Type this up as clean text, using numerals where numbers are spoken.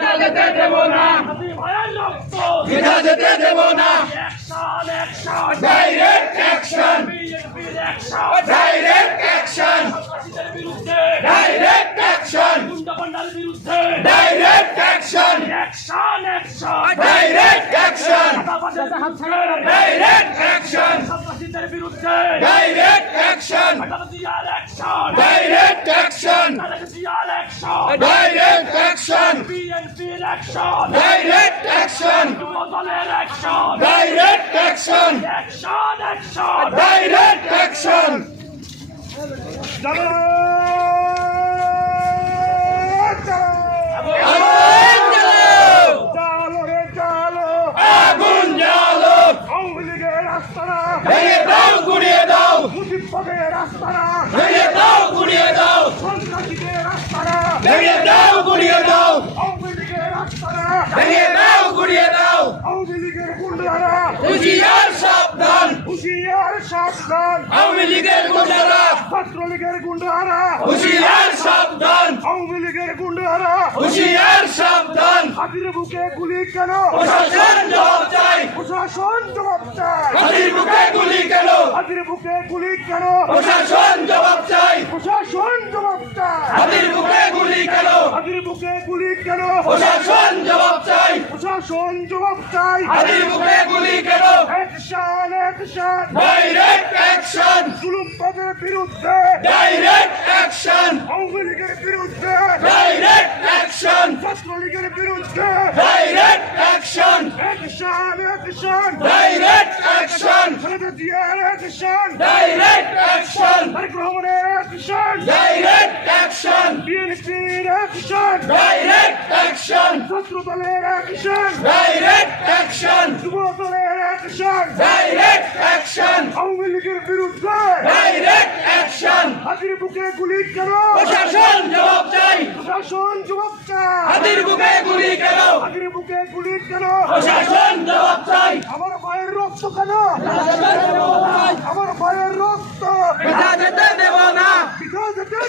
যেতে দেব না, দ্বিধা যেতে দেব না। Direct action, direct action, direct action, direct action, direct action, direct action, direct action, direct action, direct action, বিএনপির অ্যাকশন, ডাইরেক্ট অ্যাকশন, দলের action, direct action, action, action, direct action. আগুন জ্বালো, ভেঙে দাও গুড়িয়ে দাও, ভেঙে দাও গুড়িয়ে দাও, ভেঙে দাও গুড়িয়ে দাও, ভেঙে দাও গুড়িয়ে দাও। হুঁশিয়ার সাবধান, হুশিয়ার সাবধান, আওয়ামী লীগের গুন্ডারা, ছাত্রলীগের গুন্ডারা, হুঁশিয়ার সাবধান, আওয়ামী লীগের গুন্ডারা, হুঁশিয়ার সাবধান। হাতির বুকে গুলি কেন? প্রশাসন জবাব চাই, প্রশাসন জবাব চায়। হাতির বুকে গুলি কেন? হাতির বুকে গুলি কেন? প্রশাসন জবাব চাই, প্রশাসন জবাব চায়। হাতির বুকে গুলি কেন? হাতির বুকে গুলি কেন? প্রশাসন জবাব চাই, প্রশাসন জবাব চায়। হাতির বুকে গুলি কেন? অ্যাকশন, অ্যাকশন, ডাইরেক্ট অ্যাকশন, জুলুমবাজের বিরুদ্ধে, ডাইরেক্ট অ্যাকশন, আওয়ামী লীগের বিরুদ্ধে, ডাইরেক্ট অ্যাকশন, ছাত্রলীগের বিরুদ্ধে, direct action, action, action, direct action, Khaleda জিয়ার অ্যাকশন, ডাইরেক্ট অ্যাকশন, তারেক রহমানের অ্যাকশন, ডাইরেক্ট অ্যাকশন, বিএনপির অ্যাকশন, ডাইরেক্ট অ্যাকশন, ছাত্র দলের অ্যাকশন, ডাইরেক্ট অ্যাকশন, যুব দলের অ্যাকশন, ডাইরেক্ট অ্যাকশন, আওয়ামী লীগের বিরুদ্ধে, ডাইরেক্ট অ্যাকশন। হাতির বুকে গুলি কেন? প্রশাসন জবাব চাই, প্রশাসন জবাব চায়। হাতির বুকে গুলি কেন? হাতির বুকে গুলি কেন? প্রশাসন জবাব চাই, আমার ভাইয়ের রক্ত কেন? আমার ভাইয়ের রক্ত দ্বিধা যেতে দেব